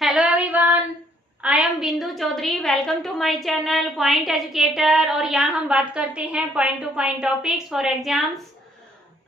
Hello everyone, I am Bindu Chaudhary. Welcome to my channel point educator. और यहाँ हम बात करते हैं point to point topics for exams.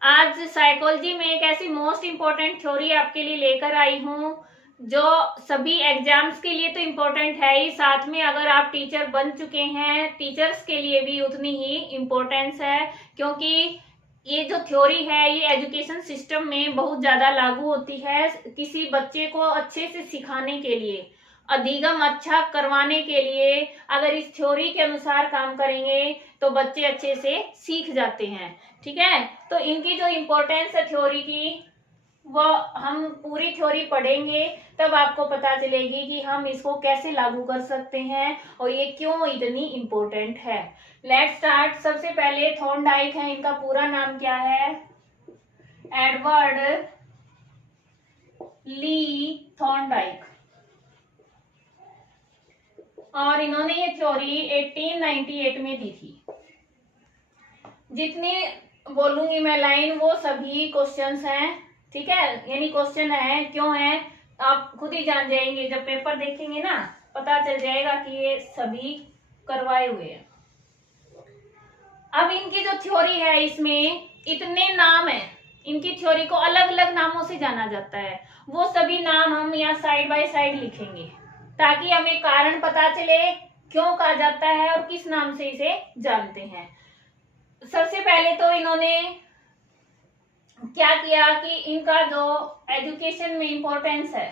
आज साइकोलॉजी में एक ऐसी मोस्ट इम्पोर्टेंट थ्योरी आपके लिए लेकर आई हूँ जो सभी एग्जाम्स के लिए तो इम्पोर्टेंट है ही, साथ में अगर आप टीचर बन चुके हैं टीचर्स के लिए भी उतनी ही इम्पोर्टेंस है, क्योंकि ये जो थ्योरी है ये एजुकेशन सिस्टम में बहुत ज्यादा लागू होती है। किसी बच्चे को अच्छे से सिखाने के लिए, अधिगम अच्छा करवाने के लिए अगर इस थ्योरी के अनुसार काम करेंगे तो बच्चे अच्छे से सीख जाते हैं। ठीक है, तो इनकी जो इम्पोर्टेंस है थ्योरी की, वो हम पूरी थ्योरी पढ़ेंगे तब आपको पता चलेगी कि हम इसको कैसे लागू कर सकते हैं और ये क्यों इतनी इम्पोर्टेंट है। Let's start. सबसे पहले थॉर्नडाइक है, इनका पूरा नाम क्या है? एडवर्ड ली थॉर्नडाइक। और इन्होंने ये थ्योरी 1898 में दी थी। जितनी बोलूंगी मैं लाइन वो सभी क्वेश्चंस हैं, ठीक है, यानी क्वेश्चन है क्यों है आप खुद ही जान जाएंगे, जब पेपर देखेंगे ना पता चल जाएगा कि ये सभी करवाए हुए हैं। अब इनकी जो थ्योरी है इसमें इतने नाम है, इनकी थ्योरी को अलग अलग नामों से जाना जाता है। वो सभी नाम हम यहाँ साइड बाय साइड लिखेंगे ताकि हमें कारण पता चले क्यों कहा जाता है और किस नाम से इसे जानते हैं। सबसे पहले तो इन्होंने क्या किया कि इनका जो एजुकेशन में इंपॉर्टेंस है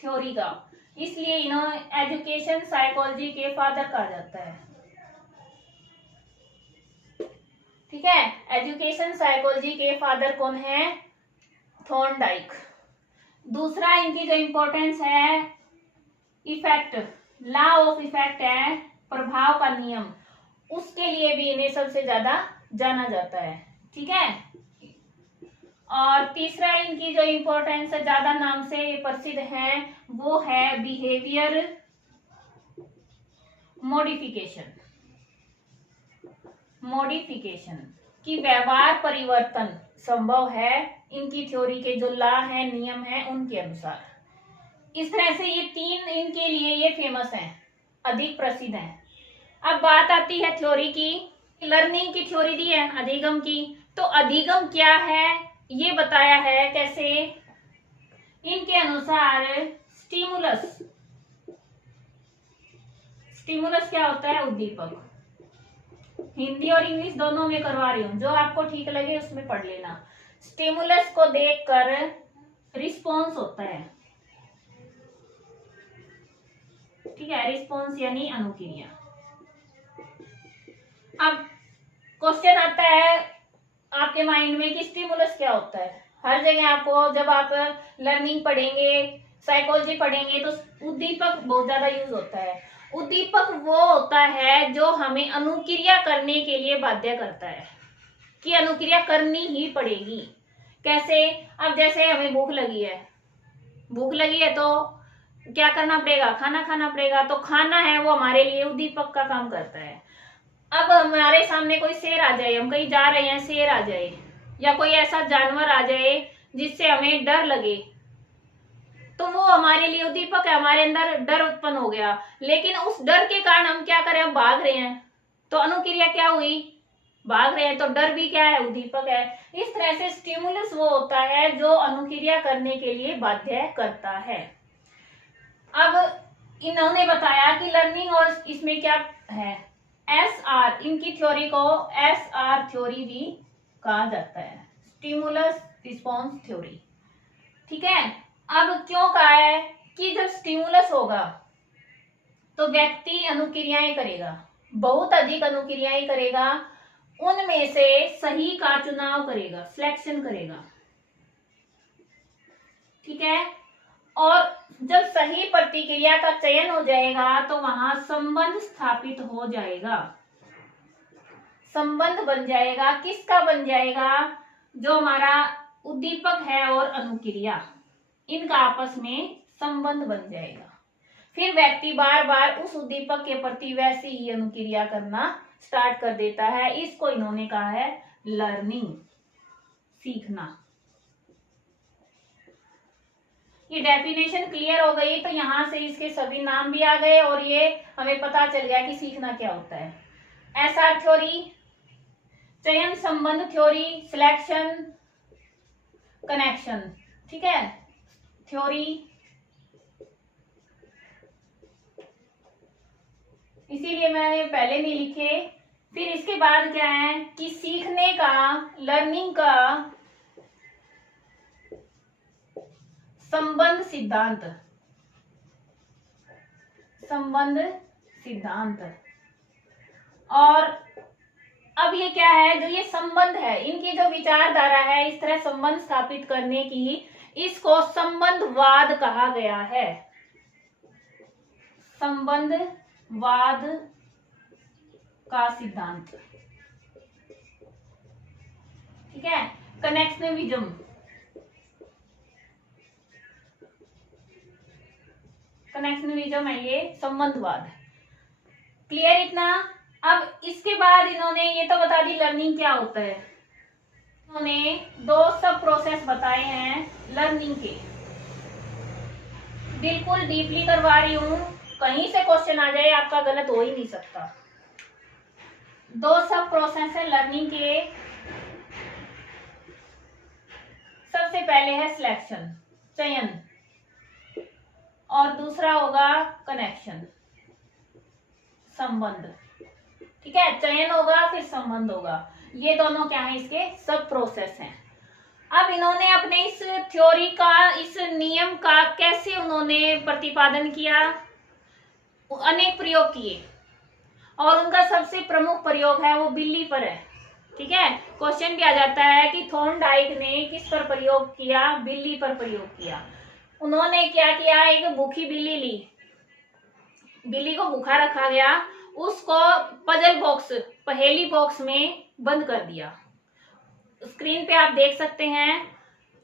थ्योरी का, इसलिए इन्हें एजुकेशन साइकोलॉजी के फादर कहा जाता है। ठीक है, एजुकेशन साइकोलॉजी के फादर कौन है? थॉर्नडाइक। दूसरा इनकी जो इंपॉर्टेंस है इफेक्ट, लॉ ऑफ इफेक्ट है, प्रभाव का नियम, उसके लिए भी इन्हें सबसे ज्यादा जाना जाता है। ठीक है, और तीसरा इनकी जो इंपॉर्टेंस है, ज्यादा नाम से प्रसिद्ध है, वो है बिहेवियर मॉडिफिकेशन। की व्यवहार परिवर्तन संभव है इनकी थ्योरी के जो लॉ है, नियम है, उनके अनुसार। इस तरह से ये तीन इनके लिए ये फेमस हैं, अधिक प्रसिद्ध हैं। अब बात आती है थ्योरी की, लर्निंग की थ्योरी दी है अधिगम की। तो अधिगम क्या है ये बताया है कैसे? इनके अनुसार स्टिमुलस क्या होता है? उद्दीपक। हिंदी और इंग्लिश दोनों में करवा रही हूं, जो आपको ठीक लगे उसमें पढ़ लेना। स्टिमुलस को देखकर रिस्पॉन्स होता है। ठीक है, रिस्पॉन्स यानी अनुक्रिया। अब क्वेश्चन आता है आपके माइंड में कि स्टिमुलस क्या होता है। हर जगह आपको जब आप लर्निंग पढ़ेंगे, साइकोलॉजी पढ़ेंगे तो उद्दीपक बहुत ज्यादा यूज होता है। उद्दीपक वो होता है जो हमें अनुक्रिया करने के लिए बाध्य करता है कि अनुक्रिया करनी ही पड़ेगी। कैसे? अब जैसे हमें भूख लगी है तो क्या करना पड़ेगा? खाना खाना पड़ेगा। तो खाना है वो हमारे लिए उद्दीपक का काम करता है। अब हमारे सामने कोई शेर आ जाए, हम कहीं जा रहे हैं, शेर आ जाए या कोई ऐसा जानवर आ जाए जिससे हमें डर लगे, तो वो हमारे लिए उद्दीपक है, हमारे अंदर डर उत्पन्न हो गया। लेकिन उस डर के कारण हम क्या करें? हम भाग रहे हैं, तो अनुक्रिया क्या हुई? भाग रहे हैं, तो डर भी क्या है? उद्दीपक है। इस तरह से स्टिमुलस वो होता है जो अनुक्रिया करने के लिए बाध्य करता है। अब इन्होंने बताया कि लर्निंग और इसमें क्या है, SR, इनकी थ्योरी को SR थ्योरी भी कहा जाता है, स्टिमुलस रिस्पॉन्स थ्योरी। ठीक है, अब क्यों कहा है कि जब स्टिमुलस होगा तो व्यक्ति अनुक्रियाएं करेगा, बहुत अधिक अनुक्रियाएं करेगा, उनमें से सही का चुनाव करेगा, सिलेक्शन करेगा। ठीक है, और जब सही प्रतिक्रिया का चयन हो जाएगा तो वहां संबंध स्थापित हो जाएगा, संबंध बन जाएगा। किसका बन जाएगा? जो हमारा उद्दीपक है और अनुक्रिया, इनका आपस में संबंध बन जाएगा। फिर व्यक्ति बार बार उस उद्दीपक के प्रति वैसी ही अनुक्रिया करना स्टार्ट कर देता है। इसको इन्होंने कहा है लर्निंग, सीखना। ये डेफिनेशन क्लियर हो गई तो यहाँ से इसके सभी नाम भी आ गए और ये हमें पता चल गया कि सीखना क्या होता है। एसआर थ्योरी, चयन संबंध थ्योरी, सिलेक्शन, कनेक्शन, ठीक है, थ्योरी। इसीलिए मैंने पहले नहीं लिखे। फिर इसके बाद क्या है कि सीखने का, लर्निंग का संबंध सिद्धांत, संबंध सिद्धांत। और अब ये क्या है, जो ये संबंध है, इनकी जो विचारधारा है इस तरह संबंध स्थापित करने की, इसको संबंधवाद कहा गया है। संबंधवाद का सिद्धांत, ठीक है। कनेक्शनविज्म, कनेक्शनविज्म है ये संबंधवाद। क्लियर इतना। अब इसके बाद इन्होंने ये तो बता दी लर्निंग क्या होता है। इन्होंने 2 सब प्रोसेस बताए हैं लर्निंग के। बिल्कुल डीपली करवा रही हूं, कहीं से क्वेश्चन आ जाए आपका गलत हो ही नहीं सकता। 2 सब प्रोसेस है लर्निंग के। सबसे पहले है सिलेक्शन, चयन, और दूसरा होगा कनेक्शन, संबंध, ठीक है। चयन होगा फिर संबंध होगा। ये दोनों क्या है, इसके सब प्रोसेस हैं। अब इन्होंने अपने इस थ्योरी का, इस नियम का कैसे उन्होंने प्रतिपादन किया, अनेक प्रयोग किए और उनका सबसे प्रमुख प्रयोग है वो बिल्ली पर है, ठीक है। क्वेश्चन भी आ जाता है कि थॉर्नडाइक ने किस पर प्रयोग किया, बिल्ली पर प्रयोग किया। उन्होंने क्या किया, एक भूखी बिल्ली ली, बिल्ली को भूखा रखा गया, उसको पजल बॉक्स, पहेली बॉक्स में बंद कर दिया। स्क्रीन पे आप देख सकते हैं,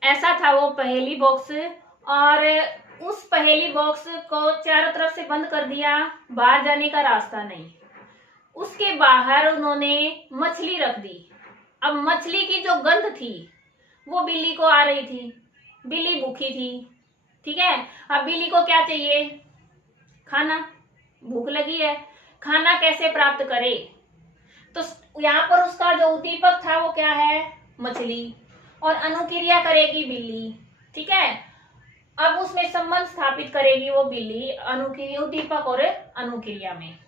ऐसा था वो पहेली बॉक्स। और उस पहेली बॉक्स को चारों तरफ से बंद कर दिया, बाहर जाने का रास्ता नहीं। उसके बाहर उन्होंने मछली रख दी। अब मछली की जो गंध थी वो बिल्ली को आ रही थी, बिल्ली भूखी थी, ठीक है। अब बिल्ली को क्या चाहिए, खाना, भूख लगी है, खाना कैसे प्राप्त करे, तो यहाँ पर उसका जो उद्दीपक था वो क्या है, मछली, और अनुक्रिया करेगी बिल्ली, ठीक है। अब उसमें संबंध स्थापित करेगी वो बिल्ली, अनुक्रिया, उद्दीपक और अनुक्रिया में।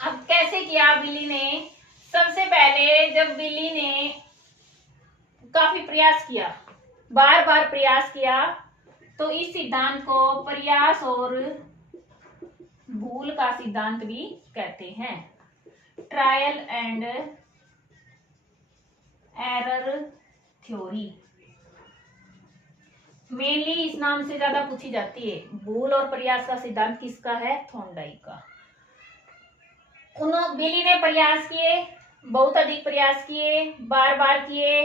अब कैसे किया बिल्ली ने, सबसे पहले जब बिल्ली ने काफी प्रयास किया, बार बार प्रयास किया, तो इस सिद्धांत को प्रयास और भूल का सिद्धांत भी कहते हैं, trial and error theory. Mainly इस नाम से ज्यादा पूछी जाती है। भूल और प्रयास का सिद्धांत किसका है, थॉर्नडाइक का। बिल्ली ने प्रयास किए, बहुत अधिक प्रयास किए, बार बार किए,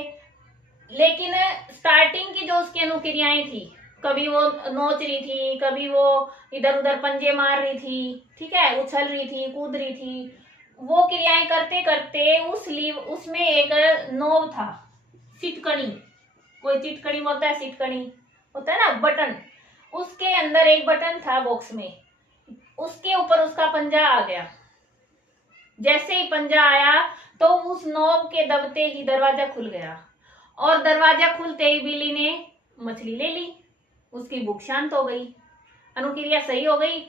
लेकिन स्टार्टिंग की जो उसकी अनुक्रियाएं थी, कभी वो नोच रही थी, कभी वो इधर उधर पंजे मार रही थी, ठीक है, उछल रही थी, कूद रही थी, वो क्रियाएं करते करते उसमें एक नोब था, सिटकनी, कोई चिटकनी बोलता है, सिटकनी होता है ना, बटन, उसके अंदर एक बटन था बॉक्स में, उसके ऊपर उसका पंजा आ गया। जैसे ही पंजा आया तो उस नोब के दबते ही दरवाजा खुल गया, और दरवाजा खुलते ही बिल्ली ने मछली ले ली, उसकी भूख शांत हो गई, अनुक्रिया सही हो गई।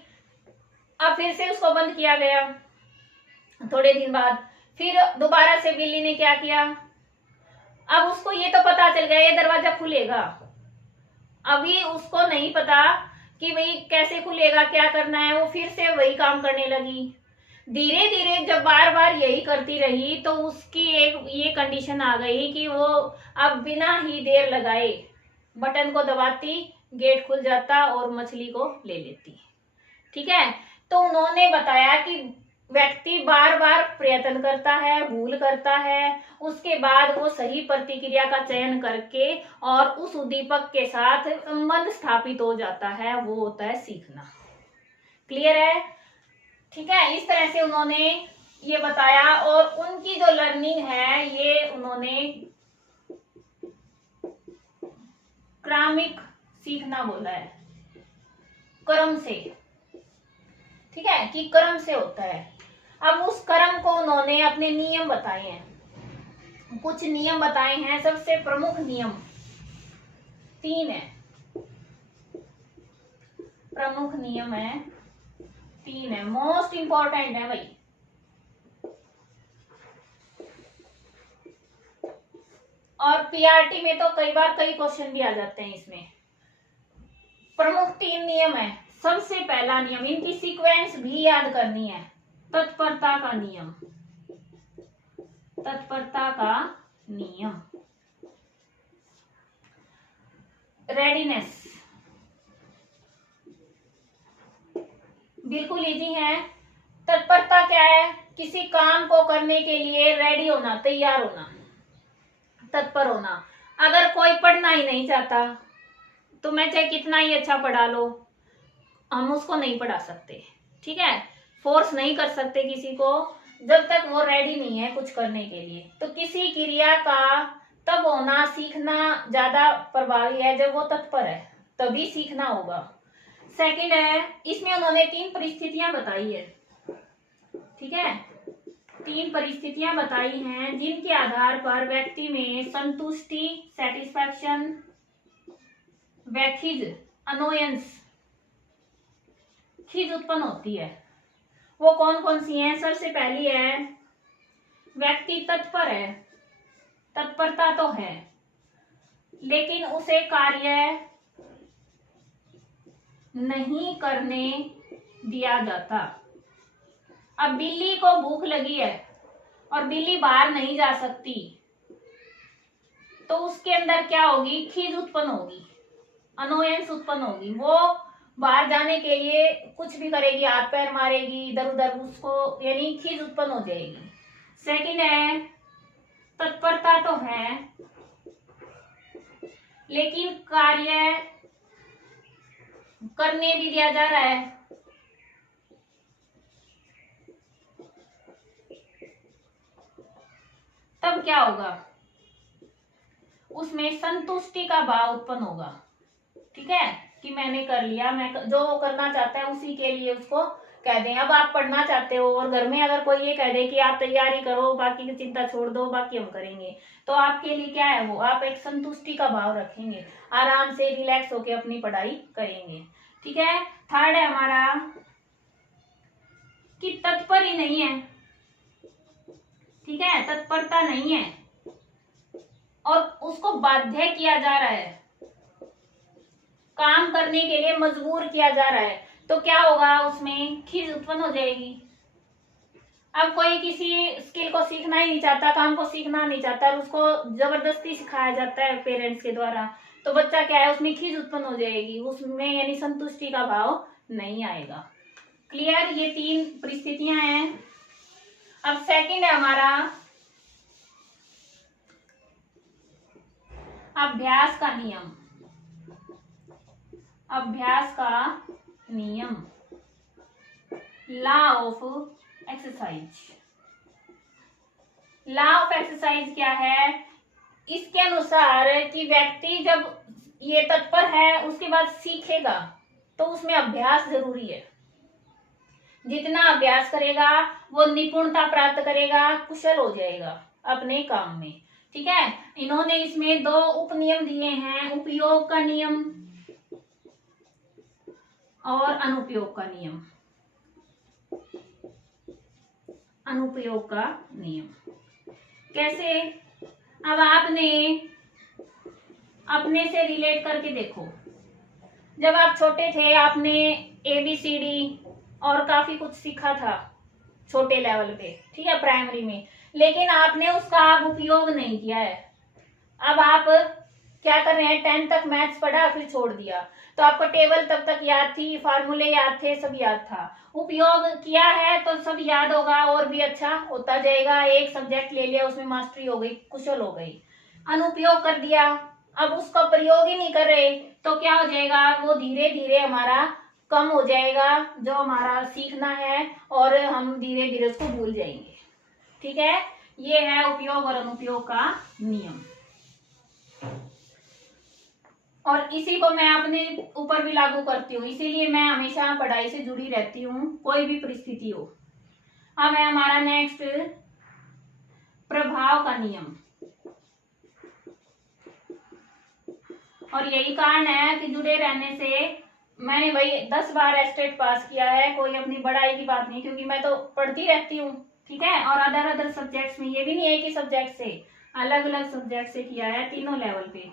अब फिर से उसको बंद किया गया। थोड़े दिन बाद फिर दोबारा से बिल्ली ने क्या किया, अब उसको ये तो पता चल गया ये दरवाजा खुलेगा, अभी उसको नहीं पता कि भाई कैसे खुलेगा, क्या करना है, वो फिर से वही काम करने लगी। धीरे धीरे जब बार बार यही करती रही तो उसकी एक ये कंडीशन आ गई कि वो अब बिना ही देर लगाए बटन को दबाती, गेट खुल जाता और मछली को ले लेती, ठीक है। तो उन्होंने बताया कि व्यक्ति बार बार प्रयत्न करता है, भूल करता है, उसके बाद वो सही प्रतिक्रिया का चयन करके और उस उद्दीपक के साथ संबंध स्थापित हो जाता है, वो होता है सीखना। क्लियर है, ठीक है। इस तरह से उन्होंने ये बताया, और उनकी जो लर्निंग है ये उन्होंने क्रमिक सीखना बोला है, कर्म से, ठीक है, कि कर्म से होता है। अब उस कर्म को उन्होंने अपने नियम बताए हैं, कुछ नियम बताए हैं। सबसे प्रमुख नियम 3 है, प्रमुख नियम है 3 है, मोस्ट इंपॉर्टेंट है भाई। और पीआरटी में तो कई बार कई क्वेश्चन भी आ जाते हैं इसमें। प्रमुख 3 नियम है। सबसे पहला नियम, इनकी सीक्वेंस भी याद करनी है, तत्परता का नियम, तत्परता का नियम। रेडीनेस बिल्कुल इजी है। तत्परता क्या है? किसी काम को करने के लिए रेडी होना, तैयार होना, तत्पर होना। अगर कोई पढ़ना ही नहीं चाहता तो मैं चाहे कितना ही अच्छा पढ़ा लो, हम उसको नहीं पढ़ा सकते, ठीक है, फोर्स नहीं कर सकते किसी को जब तक वो रेडी नहीं है कुछ करने के लिए। तो किसी क्रिया का तब होना, सीखना ज्यादा प्रभावी है जब वो तत्पर है, तभी सीखना होगा। सेकंड है, इसमें उन्होंने 3 परिस्थितियां बताई है, ठीक है, 3 परिस्थितियां बताई हैं जिनके आधार पर व्यक्ति में संतुष्टि, सेटिस्फैक्शन, वैखिज, अनोयंस, खिज उत्पन्न होती है। वो कौन कौन सी हैं? सबसे पहली है, व्यक्ति तत्पर है, तत्परता तो है लेकिन उसे कार्य नहीं करने दिया जाता। अब बिल्ली को भूख लगी है और बिल्ली बाहर नहीं जा सकती, तो उसके अंदर क्या होगी? खीज उत्पन्न होगी, अनोयंस उत्पन्न होगी। वो बाहर जाने के लिए कुछ भी करेगी, हाथ पैर मारेगी इधर उधर, उसको यानी खीज उत्पन्न हो जाएगी। सेकंड है, तत्परता तो है लेकिन कार्य करने भी दिया जा रहा है, तब क्या होगा? उसमें संतुष्टि का भाव उत्पन्न होगा, ठीक है, कि मैंने कर लिया, मैं जो करना चाहता है उसी के लिए उसको कह दें। अब आप पढ़ना चाहते हो और घर में अगर कोई ये कह दे कि आप तैयारी करो, बाकी की चिंता छोड़ दो, बाकी हम करेंगे, तो आपके लिए क्या है? वो आप एक संतुष्टि का भाव रखेंगे, आराम से रिलैक्स होके अपनी पढ़ाई करेंगे, ठीक है। थर्ड है हमारा कि तत्पर ही नहीं है, ठीक है, तत्परता नहीं है और उसको बाध्य किया जा रहा है, काम करने के लिए मजबूर किया जा रहा है, तो क्या होगा? उसमें खीज उत्पन्न हो जाएगी। अब कोई किसी स्किल को सीखना ही नहीं चाहता, काम को सीखना नहीं चाहता और उसको जबरदस्ती सिखाया जाता है पेरेंट्स के द्वारा, तो बच्चा क्या है? उसमें खीज उत्पन्न हो जाएगी, उसमें यानी संतुष्टि का भाव नहीं आएगा। क्लियर? ये 3 परिस्थितियां हैं। अब सेकंड है हमारा अभ्यास का नियम, अभ्यास का नियम, law of exercise. Law of exercise क्या है? इसके अनुसार कि व्यक्ति जब ये तत्पर है उसके बाद सीखेगा तो उसमें अभ्यास जरूरी है। जितना अभ्यास करेगा वो निपुणता प्राप्त करेगा, कुशल हो जाएगा अपने काम में, ठीक है। इन्होंने इसमें 2 उपनियम दिए हैं, उपयोग का नियम और अनुपयोग का नियम। अनुपयोग का नियम कैसे? अब आपने अपने से रिलेट करके देखो, जब आप छोटे थे आपने ABCD और काफी कुछ सीखा था छोटे लेवल पे, ठीक है, प्राइमरी में, लेकिन आपने उसका अब उपयोग नहीं किया है। अब आप क्या कर रहे हैं? 10 तक मैथ्स पढ़ा फिर छोड़ दिया, तो आपको टेबल तब तक याद थी, फार्मूले याद थे, सब याद था। उपयोग किया है तो सब याद होगा और भी अच्छा होता जाएगा। एक सब्जेक्ट ले लिया, उसमें मास्टरी हो गई, कुशल हो गई। अनुपयोग कर दिया, अब उसका प्रयोग ही नहीं कर रहे, तो क्या हो जाएगा? वो धीरे धीरे हमारा कम हो जाएगा जो हमारा सीखना है और हम धीरे धीरे उसको भूल जाएंगे, ठीक है। ये है उपयोग और अनुपयोग का नियम। और इसी को मैं अपने ऊपर भी लागू करती हूँ, इसीलिए मैं हमेशा पढ़ाई से जुड़ी रहती हूँ, कोई भी परिस्थिति हो। अब है हमारा नेक्स्ट प्रभाव का नियम। और यही कारण है कि जुड़े रहने से मैंने वही 10 बार एस्टेट पास किया है, कोई अपनी बड़ाई की बात नहीं, क्योंकि मैं तो पढ़ती रहती हूँ, ठीक है। और अदर सब्जेक्ट्स में, ये भी नहीं है कि सब्जेक्ट से, अलग अलग सब्जेक्ट से किया है, तीनों लेवल पे।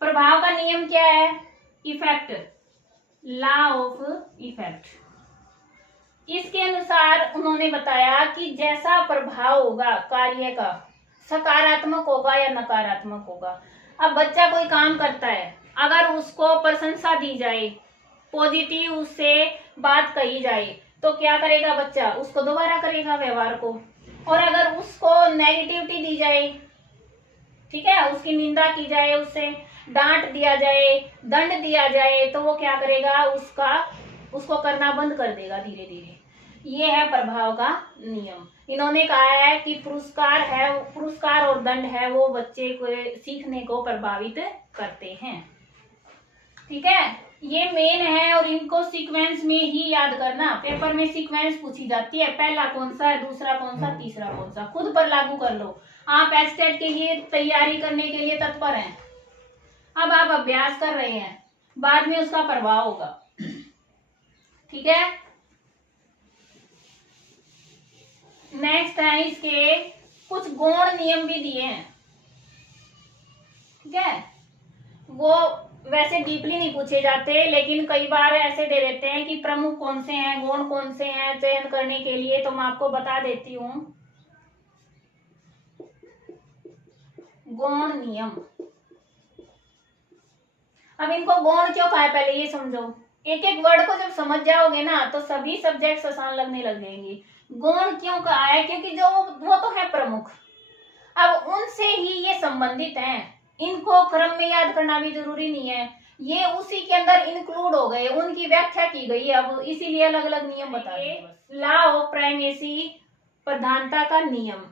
प्रभाव का नियम क्या है? Effect, law of effect. इसके अनुसार उन्होंने बताया कि जैसा प्रभाव होगा कार्य का, सकारात्मक होगा या नकारात्मक होगा। अब बच्चा कोई काम करता है, अगर उसको प्रशंसा दी जाए, पॉजिटिव उससे बात कही जाए, तो क्या करेगा बच्चा? उसको दोबारा करेगा व्यवहार को। और अगर उसको नेगेटिविटी दी जाए, ठीक है, उसकी निंदा की जाए, उससे डांट दिया जाए, दंड दिया जाए, तो वो क्या करेगा? उसको करना बंद कर देगा धीरे धीरे। ये है प्रभाव का नियम। इन्होंने कहा है कि पुरस्कार और दंड है वो बच्चे को सीखने को प्रभावित करते हैं, ठीक है। ये मेन है और इनको सीक्वेंस में ही याद करना। पेपर में सीक्वेंस पूछी जाती है, पहला कौन सा है, दूसरा कौन सा, तीसरा कौन सा, खुद पर लागू कर लो। आप एस्टेट के लिए तैयारी करने के लिए तत्पर हैं, अब आप अभ्यास कर रहे हैं, बाद में उसका प्रभाव होगा, ठीक है। नेक्स्ट है, इसके कुछ गौण नियम भी दिए हैं, ठीक है। वो वैसे डीपली नहीं पूछे जाते, लेकिन कई बार ऐसे दे देते हैं कि प्रमुख कौन से हैं, गौण कौन से हैं चयन करने के लिए, तो मैं आपको बता देती हूँ। गौण नियम, अब इनको गौण क्यों कहा है पहले ये समझो। एक एक वर्ड को जब समझ जाओगे ना तो सभी सब्जेक्ट आसान लगने लग जाएंगे। गौण क्यों कहा है? क्योंकि जो वो तो है प्रमुख, अब उनसे ही ये संबंधित हैं, इनको क्रम में याद करना भी जरूरी नहीं है, ये उसी के अंदर इंक्लूड हो गए, उनकी व्याख्या की गई अब, इसीलिए अलग अलग नियम बताए। लॉ ऑफ प्राइमेसी, प्रधानता का नियम।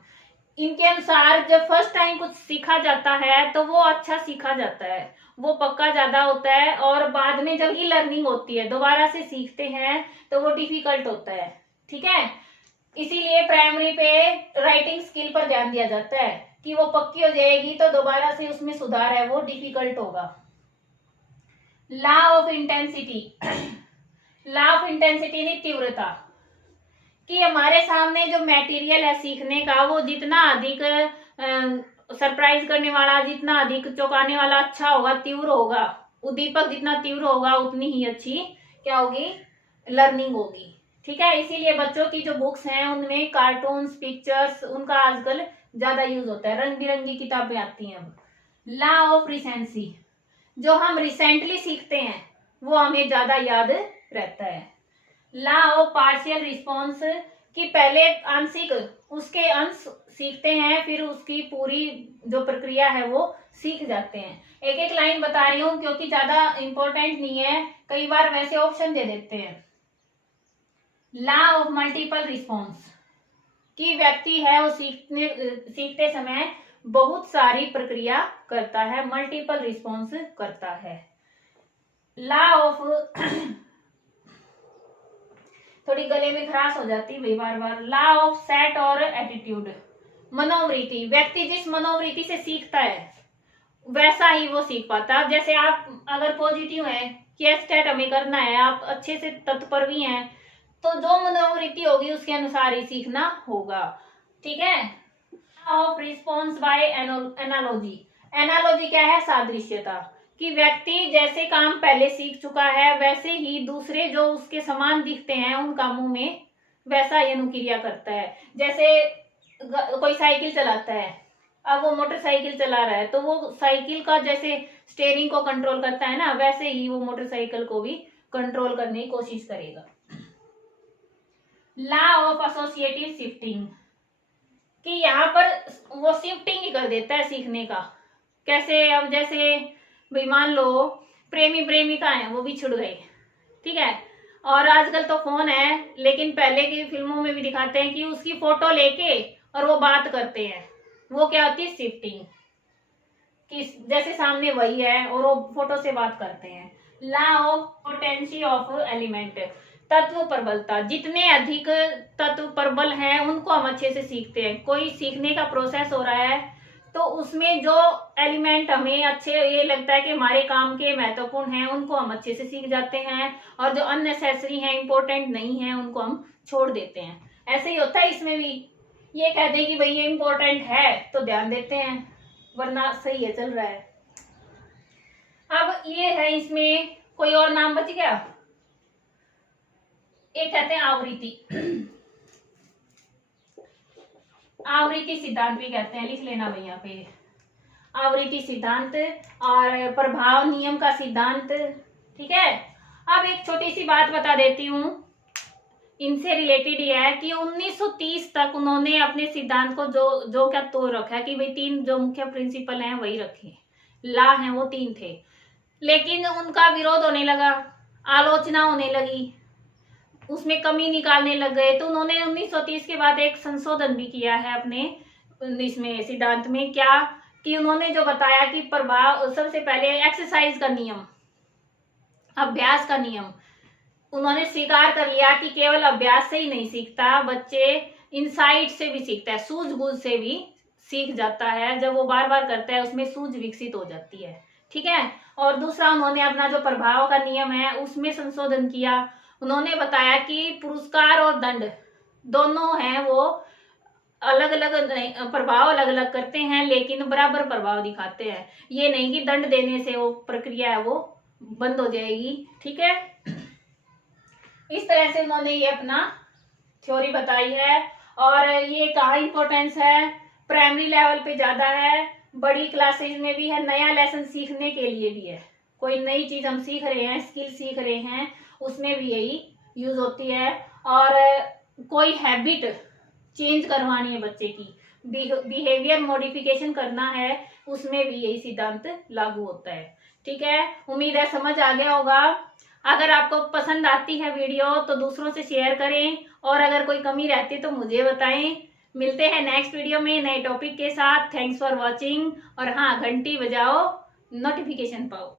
इनके अनुसार जब फर्स्ट टाइम कुछ सीखा जाता है तो वो अच्छा सीखा जाता है, वो पक्का ज्यादा होता है, और बाद में जब ही लर्निंग होती है, दोबारा से सीखते हैं, तो वो डिफिकल्ट होता है, ठीक है। इसीलिए प्राइमरी पे राइटिंग स्किल पर ध्यान दिया जाता है कि वो पक्की हो जाएगी तो दोबारा से उसमें सुधार है वो डिफिकल्ट होगा। Law of intensity, law of intensity ने तीव्रता, कि हमारे सामने जो मटेरियल है सीखने का, वो जितना अधिक सरप्राइज करने वाला, जितना अधिक चौंकाने वाला अच्छा होगा, तीव्र होगा, उद्दीपक जितना तीव्र होगा उतनी ही अच्छी क्या होगी? लर्निंग होगी, ठीक है। इसीलिए बच्चों की जो बुक्स हैं उनमें कार्टून्स, पिक्चर्स, उनका आजकल ज्यादा यूज होता है, रंग बिरंगी किताबें आती हैं अब। लॉ ऑफ रिसेंसी, जो हम रिसेंटली सीखते हैं वो हमें ज्यादा याद रहता है। लॉ ऑफ पार्शियल रिस्पॉन्स, कि पहले आंशिक उसके अंश सीखते हैं, फिर उसकी पूरी जो प्रक्रिया है वो सीख जाते हैं। एक एक लाइन बता रही हूँ क्योंकि ज्यादा इंपॉर्टेंट नहीं है, कई बार वैसे ऑप्शन दे देते हैं। लॉ ऑफ मल्टीपल रिस्पॉन्स, कि व्यक्ति है वो सीखते समय बहुत सारी प्रक्रिया करता है, मल्टीपल रिस्पॉन्स करता है। लॉ ऑफ थोड़ी गले में खराश हो जाती भाई बार बार। लॉ ऑफ सेट और एटीट्यूड, मनोवृत्ति, व्यक्ति जिस मनोवृत्ति से सीखता है वैसा ही वो सीख पाता है। जैसे आप अगर पॉजिटिव हैं कि एस्टेट हमें करना है, आप अच्छे से तत्पर भी हैं, तो जो मनोवृत्ति होगी उसके अनुसार ही सीखना होगा, ठीक है। Of response by analogy, analogy क्या है? सादृश्यता, कि व्यक्ति जैसे काम पहले सीख चुका है वैसे ही दूसरे जो उसके समान दिखते हैं उन कामों में वैसा ही अनुक्रिया करता है। जैसे कोई साइकिल चलाता है, अब वो मोटरसाइकिल चला रहा है, तो वो साइकिल का जैसे स्टेयरिंग को कंट्रोल करता है ना, वैसे ही वो मोटरसाइकिल को भी कंट्रोल करने की कोशिश करेगा। लॉ ऑफ एसोसिएटिव शिफ्टिंग, कि यहाँ पर वो शिफ्टिंग ही कर देता है सीखने का। कैसे? अब जैसे भाई मान लो प्रेमी प्रेमिका है, वो बिछुड़ गए, ठीक है, और आजकल तो फोन है, लेकिन पहले की फिल्मों में भी दिखाते हैं कि उसकी फोटो लेके और वो बात करते हैं, वो क्या होती है? शिफ्टिंग। कि जैसे सामने वही है और वो फोटो से बात करते हैं। Law of potency of element, तत्व प्रबलता, जितने अधिक तत्व प्रबल हैं उनको हम अच्छे से सीखते हैं। कोई सीखने का प्रोसेस हो रहा है तो उसमें जो एलिमेंट हमें अच्छे ये लगता है कि हमारे काम के महत्वपूर्ण हैं उनको हम अच्छे से सीख जाते हैं, और जो अननेसेसरी हैं, इंपॉर्टेंट नहीं है, उनको हम छोड़ देते हैं। ऐसे ही होता है इसमें भी, ये कहते हैं कि भाई ये इंपॉर्टेंट है तो ध्यान देते हैं, वरना सही है चल रहा है। अब ये है, इसमें कोई और नाम बच गया, एक कहते हैं आवृत्ति। आवृत्ति सिद्धांत भी कहते हैं, लिख लेना भाई यहाँ पे, आवृत्ति सिद्धांत और प्रभाव नियम का सिद्धांत। ठीक है, अब एक छोटी सी बात बता देती हूँ, इनसे रिलेटेड ये है कि 1930 तक उन्होंने अपने सिद्धांत को जो क्या तोड़ रखा है कि भाई 3 जो मुख्य प्रिंसिपल हैं वही रखे, ला हैं वो 3 थे, लेकिन उनका विरोध होने लगा, आलोचना होने लगी, उसमें कमी निकालने लग गए। तो उन्होंने 1930 के बाद एक संशोधन भी किया है अपने इसमें सिद्धांत में, क्या कि उन्होंने जो बताया कि प्रभाव, सबसे पहले एक्सरसाइज का नियम, अभ्यास का नियम, उन्होंने स्वीकार कर लिया कि केवल अभ्यास से ही नहीं सीखता, बच्चे इनसाइट से भी सीखता है, सूझबूझ से भी सीख जाता है, जब वो बार बार करता है उसमें सूझ विकसित हो जाती है। ठीक है, और दूसरा उन्होंने अपना जो प्रभाव का नियम है उसमें संशोधन किया, उन्होंने बताया कि पुरस्कार और दंड दोनों हैं वो अलग अलग प्रभाव अलग अलग करते हैं लेकिन बराबर प्रभाव दिखाते हैं, ये नहीं कि दंड देने से वो प्रक्रिया है वो बंद हो जाएगी। ठीक है, इस तरह से उन्होंने ये अपना थ्योरी बताई है, और ये कहाँ इंपॉर्टेंस है, प्राइमरी लेवल पे ज्यादा है, बड़ी क्लासेज में भी है, नया लेसन सीखने के लिए भी है, कोई नई चीज हम सीख रहे हैं, स्किल सीख रहे हैं, उसमें भी यही यूज होती है, और कोई हैबिट चेंज करवानी है बच्चे की, बिहेवियर मॉडिफिकेशन करना है, उसमें भी यही सिद्धांत लागू होता है। ठीक है, उम्मीद है समझ आ गया होगा। अगर आपको पसंद आती है वीडियो तो दूसरों से शेयर करें, और अगर कोई कमी रहती तो मुझे बताएं। मिलते हैं नेक्स्ट वीडियो में नए टॉपिक के साथ। थैंक्स फॉर वॉचिंग, और हाँ, घंटी बजाओ, नोटिफिकेशन पाओ।